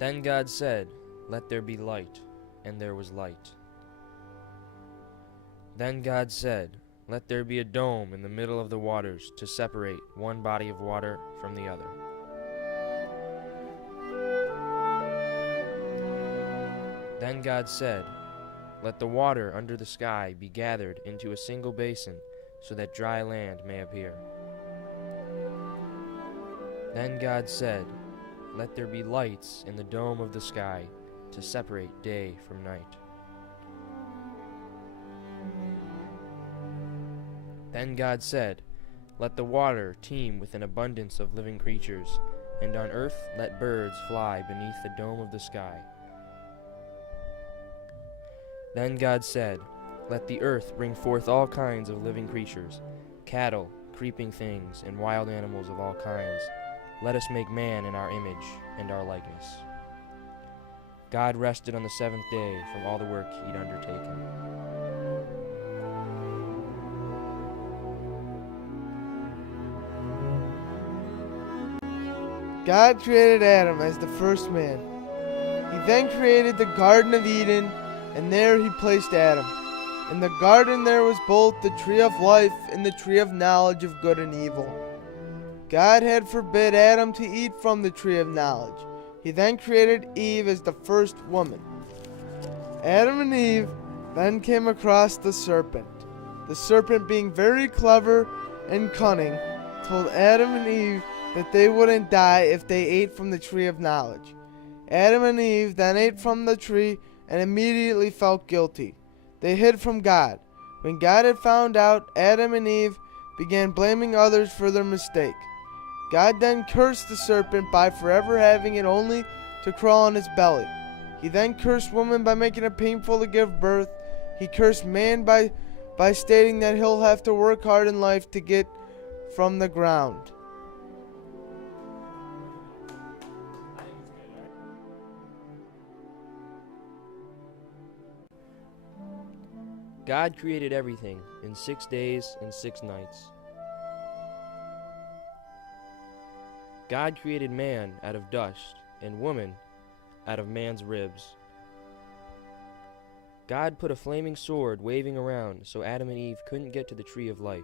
Then God said, "Let there be light," and there was light. Then God said, "Let there be a dome in the middle of the waters to separate one body of water from the other." Then God said, "Let the water under the sky be gathered into a single basin, so that dry land may appear." Then God said, "Let there be lights in the dome of the sky to separate day from night." Then God said, "Let the water teem with an abundance of living creatures, and on earth let birds fly beneath the dome of the sky." Then God said, "Let the earth bring forth all kinds of living creatures, cattle, creeping things, and wild animals of all kinds. Let us make man in our image and our likeness." God rested on the seventh day from all the work he'd undertaken. God created Adam as the first man. He then created the Garden of Eden, and there he placed Adam. In the garden there was both the tree of life and the tree of knowledge of good and evil. God had forbid Adam to eat from the tree of knowledge. He then created Eve as the first woman. Adam and Eve then came across the serpent. The serpent, being very clever and cunning, told Adam and Eve that they wouldn't die if they ate from the tree of knowledge. Adam and Eve then ate from the tree and immediately felt guilty. They hid from God. When God had found out, Adam and Eve began blaming others for their mistake. God then cursed the serpent by forever having it only to crawl on its belly. He then cursed woman by making it painful to give birth. He cursed man by stating that he'll have to work hard in life to get from the ground. God created everything in 6 days and 6 nights. God created man out of dust and woman out of man's ribs. God put a flaming sword waving around so Adam and Eve couldn't get to the tree of life.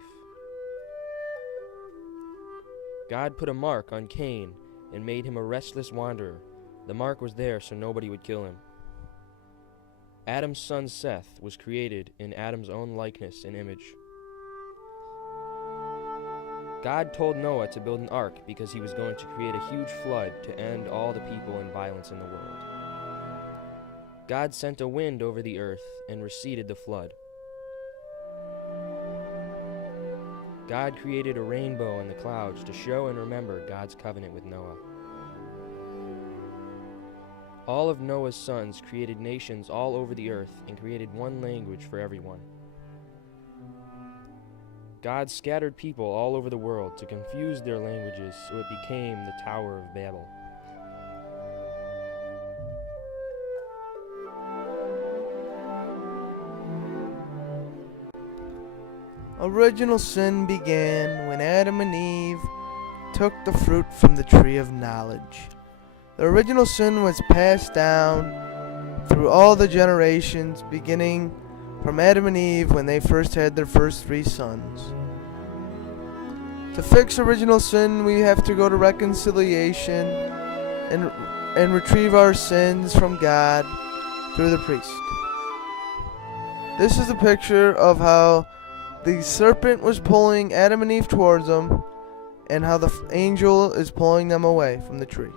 God put a mark on Cain and made him a restless wanderer. The mark was there so nobody would kill him. Adam's son Seth was created in Adam's own likeness and image. God told Noah to build an ark because he was going to create a huge flood to end all the people and violence in the world. God sent a wind over the earth and receded the flood. God created a rainbow in the clouds to show and remember God's covenant with Noah. All of Noah's sons created nations all over the earth and created one language for everyone. God scattered people all over the world to confuse their languages so it became the Tower of Babel. Original sin began when Adam and Eve took the fruit from the tree of knowledge. The original sin was passed down through all the generations, beginning from Adam and Eve when they first had their first 3 sons. To fix original sin, we have to go to reconciliation and retrieve our sins from God through the priest. This is a picture of how the serpent was pulling Adam and Eve towards him, and how the angel is pulling them away from the tree.